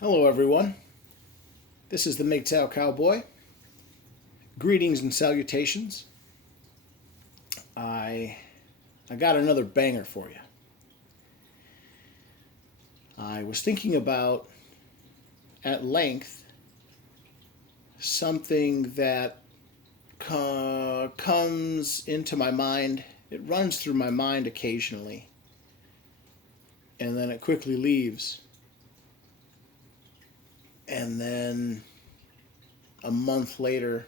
Hello, everyone. This is the Mgtow Cowboy. Greetings and salutations. I I got another banger for you. I was thinking about at length something that comes into my mind. It runs through my mind occasionally, and then it quickly leaves. And then a month later,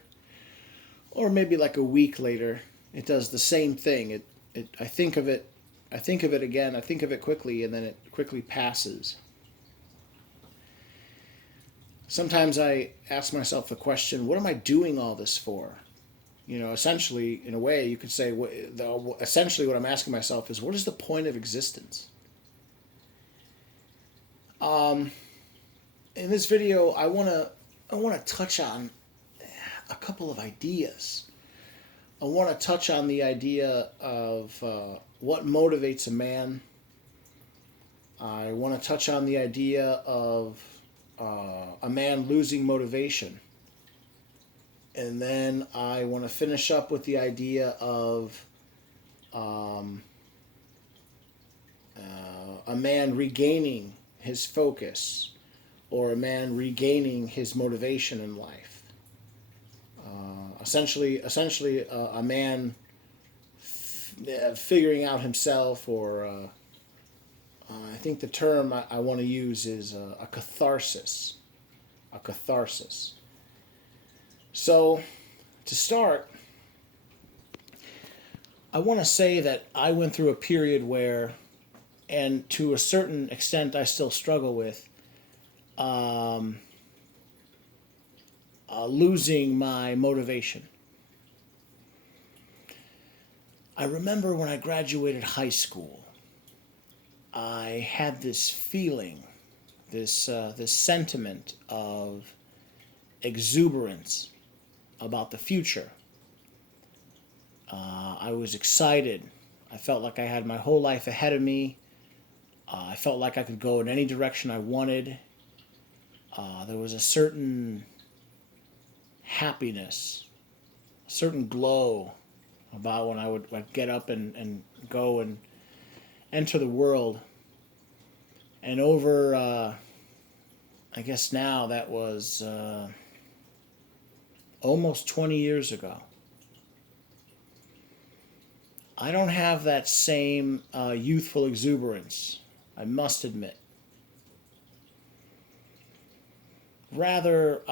or maybe like a week later, it does the same thing. I think of it, I think of it again, I think of it quickly, and then it quickly passes. Sometimes I ask myself the question, what am I doing all this for? Essentially, in a way, you could say, essentially what I'm asking myself is, what is the point of existence? Um, in this video, I want to touch on a couple of ideas. I want to touch on the idea of what motivates a man. I want to touch on the idea of a man losing motivation. And then I want to finish up with the idea of um, a man regaining his focus or a man regaining his motivation in life. Essentially, a man figuring out himself, or I think the term I want to use is a catharsis. A catharsis. So, to start, I want to say that I went through a period where, and to a certain extent I still struggle with, um, losing my motivation. I remember when I graduated high school, I had this feeling, this sentiment of exuberance about the future. I was excited. I felt like I had my whole life ahead of me. I felt like I could go in any direction I wanted. There was a certain happiness, a certain glow about when I would like get up and go and enter the world. And over, I guess now that was almost 20 years ago. I don't have that same youthful exuberance, I must admit. Rather,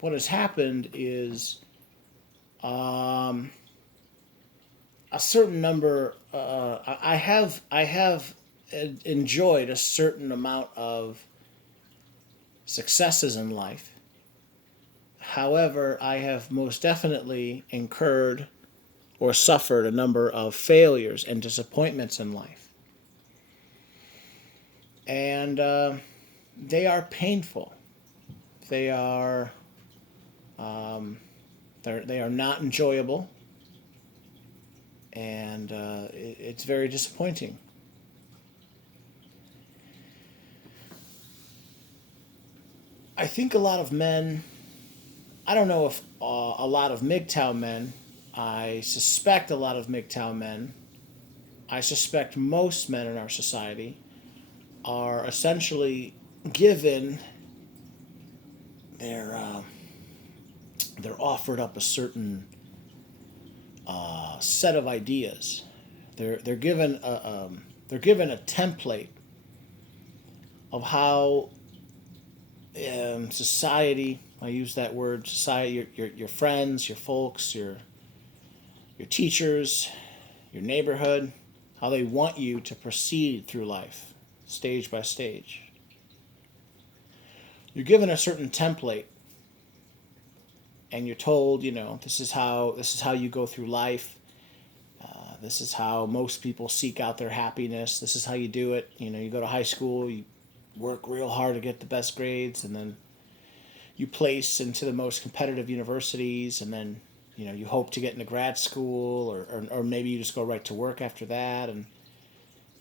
what has happened is um, a certain number. I have enjoyed a certain amount of successes in life. However, I have most definitely incurred or suffered a number of failures and disappointments in life, and they are painful. They are they are not enjoyable, and it's very disappointing. I think a lot of men, I don't know if a lot of Mgtow men, I suspect a lot of Mgtow men, I suspect most men in our society are essentially given their they're offered up a certain set of ideas. They're given a template of how society. I use that word society. Your friends, your folks, your teachers, your neighborhood, how they want you to proceed through life, stage by stage. You're given a certain template, and you're told, this is how you go through life. This is how most people seek out their happiness. This is how you do it. You go to high school, you work real hard to get the best grades, and then you place into the most competitive universities, and then you hope to get into grad school, or maybe you just go right to work after that, and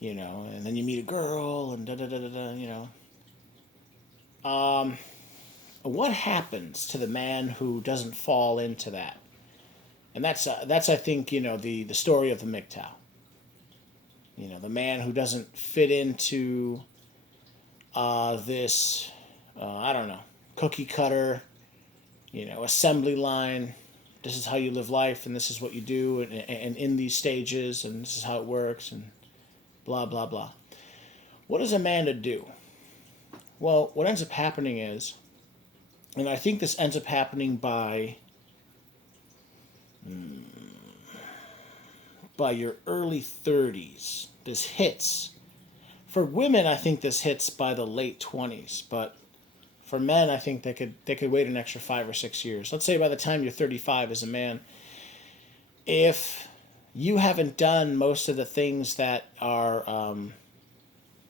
and then you meet a girl, and da da da da da. What happens to the man who doesn't fall into that? And that's I think the story of the Mgtow. The man who doesn't fit into this I don't know, cookie cutter, assembly line. This is how you live life, and this is what you do, and in these stages, and this is how it works, and blah blah blah. What does a man to do? Well, what ends up happening is, and I think this ends up happening by your early 30s. This hits. For women, I think this hits by the late 20s, but for men, I think they could wait an extra 5 or 6 years. Let's say by the time you're 35 as a man, if you haven't done most of the things that are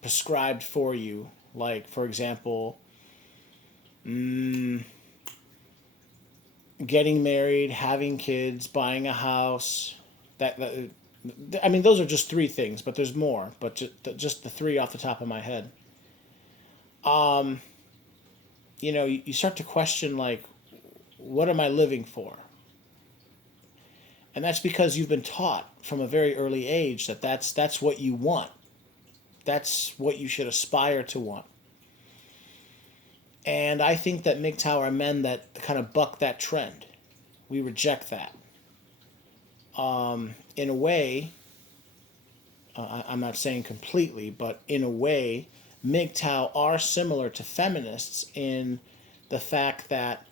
prescribed for you, like for example, getting married, having kids, buying a house, that I mean, those are just three things, but there's more. But just the three off the top of my head. You start to question, like, what am I living for? And that's because you've been taught from a very early age that that's what you want. That's what you should aspire to want. And I think that MGTOW are men that kind of buck that trend. We reject that. In a way, I'm not saying completely, but in a way, MGTOW are similar to feminists in the fact that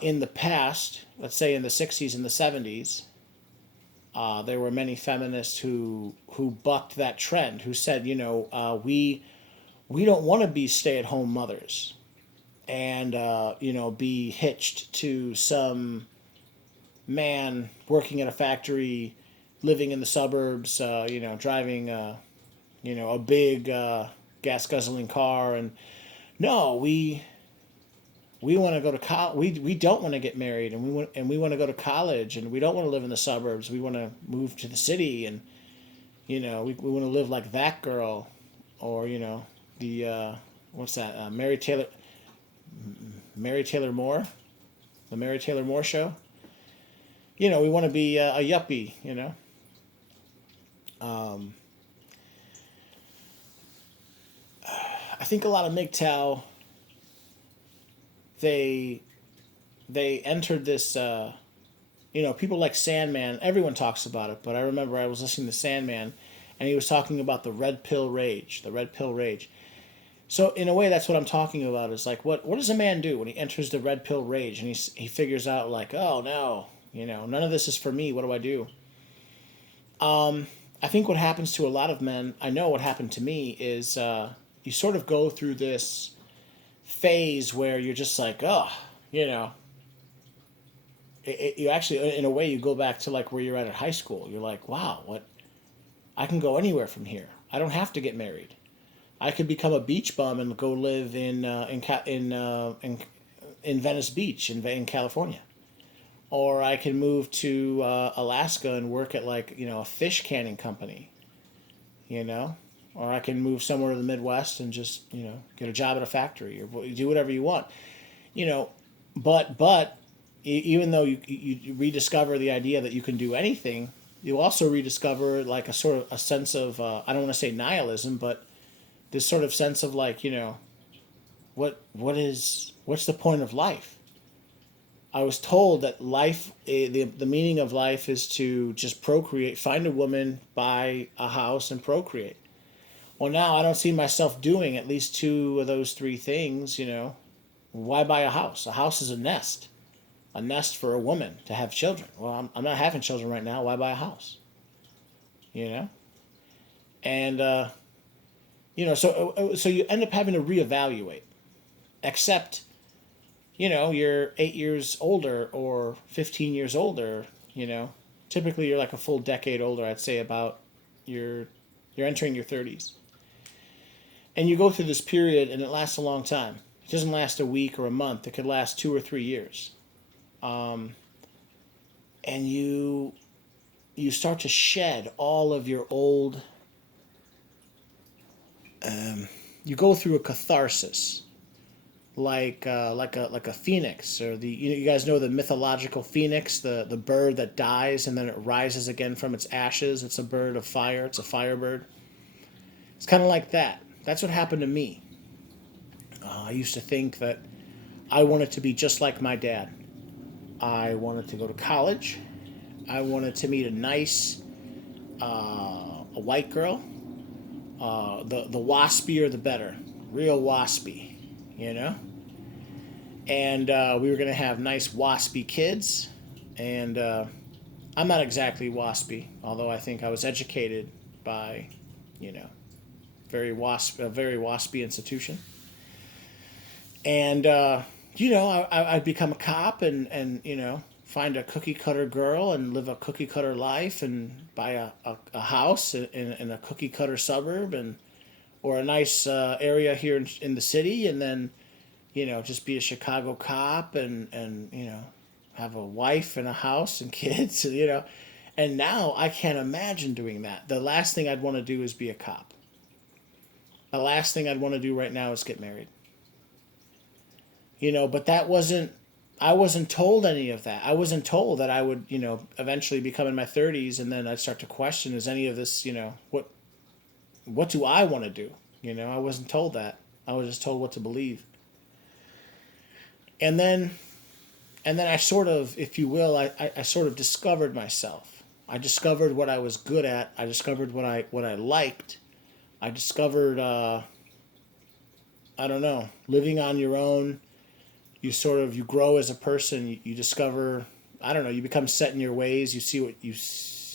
in the past, let's say in the 60s and the 70s, there were many feminists who bucked that trend, who said, we don't want to be stay-at-home mothers and be hitched to some man working at a factory, living in the suburbs, driving a big gas guzzling car, and no, we want to go to college. We don't want to get married, and we want to go to college, and we don't want to live in the suburbs. We want to move to the city, and we want to live like that girl, or the what's that? Mary Taylor Moore, the Mary Taylor Moore show. We want to be a yuppie. I think a lot of MGTOW, they entered this. People like Sandman. Everyone talks about it, but I remember I was listening to Sandman, and he was talking about the red pill rage. The red pill rage. So in a way, that's what I'm talking about. Is like what does a man do when he enters the red pill rage, and he figures out, like, oh no, none of this is for me. What do I do? I think what happens to a lot of men, I know what happened to me, is you sort of go through this phase where you're just like, oh, you actually, in a way, you go back to like where you're at high school. You're like, wow, what? I can go anywhere from here. I don't have to get married. I could become a beach bum and go live in Venice Beach in California, or I can move to Alaska and work at a fish canning company, or I can move somewhere in the Midwest and just get a job at a factory, or do whatever you want, but even though you rediscover the idea that you can do anything, you also rediscover like a sort of a sense of I don't want to say nihilism, but this sort of sense of like what's the point of life? I was told that life, the meaning of life is to just procreate, find a woman, buy a house, and procreate. Well, now I don't see myself doing at least two of those three things. Why buy a house? A house is a nest for a woman to have children. Well, I'm not having children right now. Why buy a house? And so you end up having to reevaluate, except you're 8 years older or 15 years older. Typically you're like a full decade older. I'd say about you're entering your 30s, and you go through this period, and it lasts a long time. It doesn't last a week or a month. It could last 2 or 3 years, and you start to shed all of your old. You go through a catharsis. like a phoenix, or you guys know the mythological phoenix, the bird that dies and then it rises again from its ashes. It's a bird of fire. It's a firebird. It's kind of like that. That's what happened to me. I used to think that I wanted to be just like my dad. I wanted to go to college. I wanted to meet a nice, a white girl. The waspier the better, real waspy, you know. And we were gonna have nice waspy kids. And I'm not exactly waspy, although I think I was educated by, you know, a very waspy institution. And I'd become a cop and find a cookie cutter girl and live a cookie cutter life and buy a house in a cookie cutter suburb and or a nice area here in the city, and then just be a Chicago cop and have a wife and a house and kids. And now I can't imagine doing that. The last thing I'd want to do is be a cop. The last thing I'd want to do right now is get married. But I wasn't told any of that. I wasn't told that I would, eventually become in my 30s and then I'd start to question, is any of this, what do I want to do? I wasn't told that. I was just told what to believe. And then I sort of, if you will, I sort of discovered myself. I discovered what I was good at. I discovered what I liked. I discovered, I don't know, living on your own. You grow as a person. You discover, I don't know, you become set in your ways. You see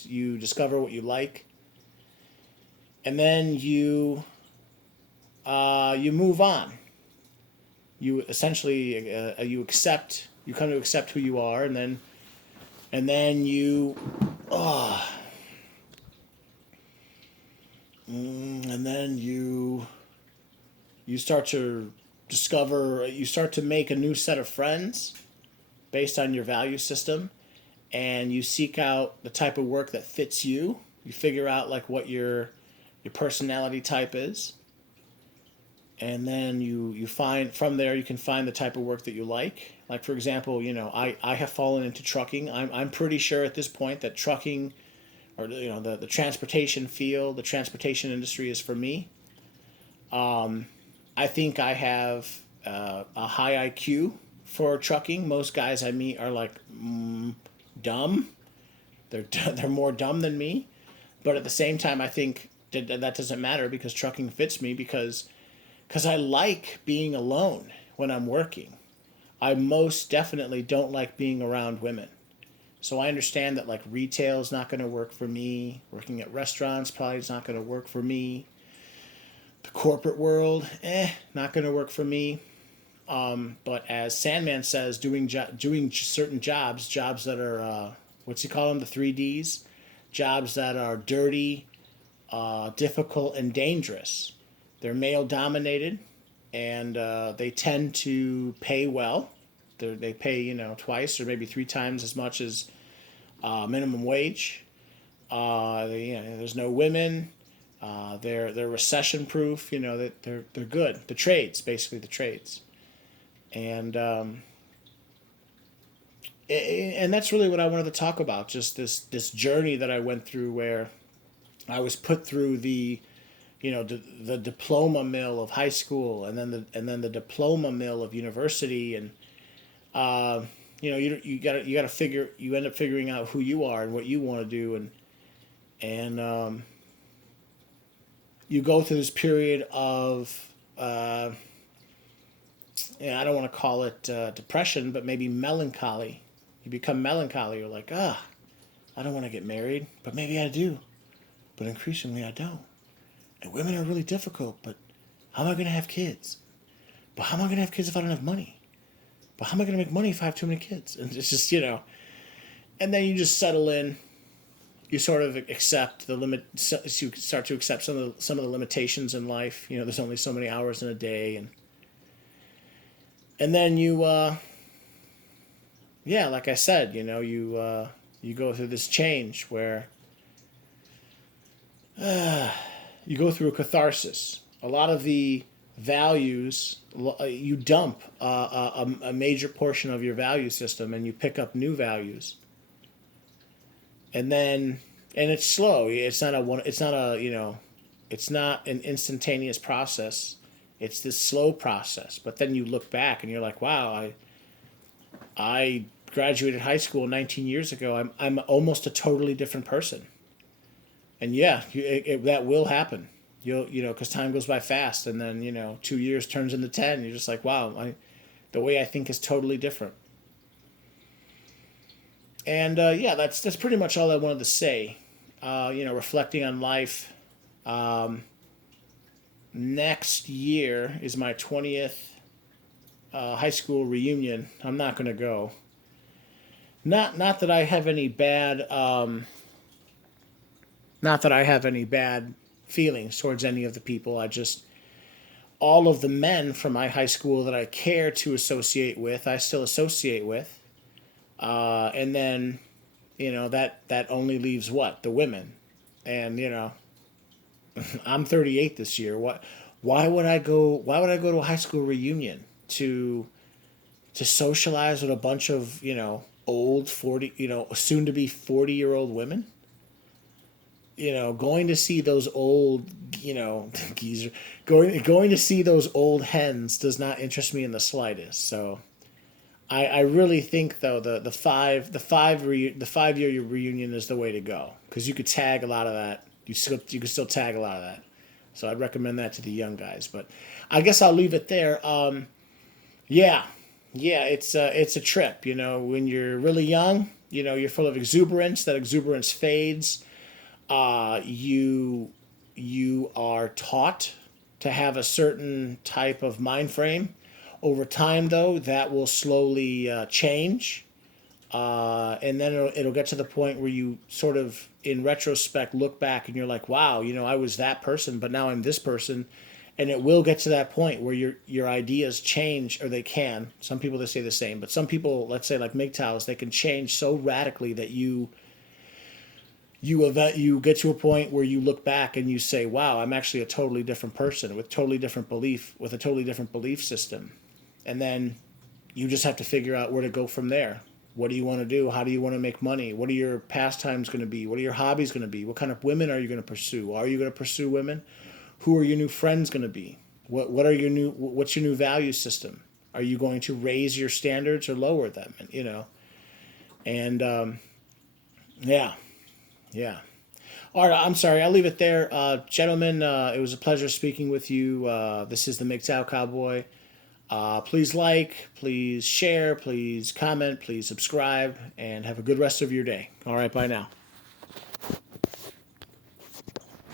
you discover what you like. And then you move on. You essentially, you come to accept who you are, and then you, and then you start to you start to make a new set of friends based on your value system, and you seek out the type of work that fits you. You figure out like what your personality type is, and then you find from there you can find the type of work that you like. Like, for example, I have fallen into trucking. I'm pretty sure at this point that trucking, or the transportation field, the transportation industry is for me. I think I have a high IQ for trucking. Most guys I meet are like dumb. They're more dumb than me, but at the same time, I think that doesn't matter because trucking fits me because I like being alone when I'm working. I most definitely don't like being around women. So I understand that like retail is not going to work for me. Working at restaurants probably is not going to work for me. The corporate world, not going to work for me. But as Sandman says, doing certain jobs that are, what's he call them, the 3Ds? Jobs that are dirty, difficult, and dangerous. They're male dominated, and they tend to pay well. They pay, twice or maybe three times as much as minimum wage. There's no women. They're recession proof. That they're good. The trades, basically the trades, and that's really what I wanted to talk about. Just this journey that I went through, where I was put through the diploma mill of high school, and then the diploma mill of university, and you end up figuring out who you are and what you want to do, and you go through this period of I don't want to call it depression, but maybe melancholy. You become melancholy. You're like, I don't want to get married, but maybe I do. But increasingly I don't. And women are really difficult, but how am I going to have kids? But how am I going to have kids if I don't have money? But how am I going to make money if I have too many kids? And it's just, and then you just settle in. You sort of accept the limit. You start to accept some of the limitations in life. There's only so many hours in a day, and then you, like I said, you go through this change where you go through a catharsis. A lot of the values, you dump a major portion of your value system and you pick up new values. And then, and it's slow. It's not a one, it's not a, it's not an instantaneous process. It's this slow process. But then you look back and you're like, wow, I graduated high school 19 years ago. I'm almost a totally different person. And yeah, that will happen. Because time goes by fast, and then 2 years turns into 10. You're just like, wow, the way I think is totally different. And yeah, that's pretty much all I wanted to say. Reflecting on life. Next year is my 20th high school reunion. I'm not going to go. Not that I have any bad not that I have any bad feelings towards any of the people. I just, all of the men from my high school that I care to associate with, I still associate with. And then, that only leaves what? The women. And, I'm 38 this year. Why would I go? Why would I go to a high school reunion to socialize with a bunch of old 40, soon to be 40-year-old women? Going to see those old, geezer, going to see those old hens does not interest me in the slightest. So, I really think though the 5 year reunion is the way to go, because you could tag a lot of that. You could still tag a lot of that. So I'd recommend that to the young guys. But I guess I'll leave it there. Yeah, it's a trip. When you're really young, you're full of exuberance. That exuberance fades. You are taught to have a certain type of mind frame. Over time, though, that will slowly change, and then it'll get to the point where you sort of, in retrospect, look back and you're like, wow, I was that person, but now I'm this person. And it will get to that point where your ideas change, or they can. Some people, they stay the same, but some people, let's say like Mgtows, they can change so radically that you get to a point where you look back and you say, wow, I'm actually a totally different person with a totally different belief system. And then you just have to figure out where to go from there. What do you want to do? How do you want to make money? What are your pastimes going to be? What are your hobbies going to be? What kind of women are you going to pursue? Are you going to pursue women? Who are your new friends going to be? What's your new value system? Are you going to raise your standards or lower them? And yeah. Yeah. All right, I'm sorry. I'll leave it there. Gentlemen, it was a pleasure speaking with you. This is the Mgtow Cowboy. Please like, please share, please comment, please subscribe, and have a good rest of your day. All right, bye now.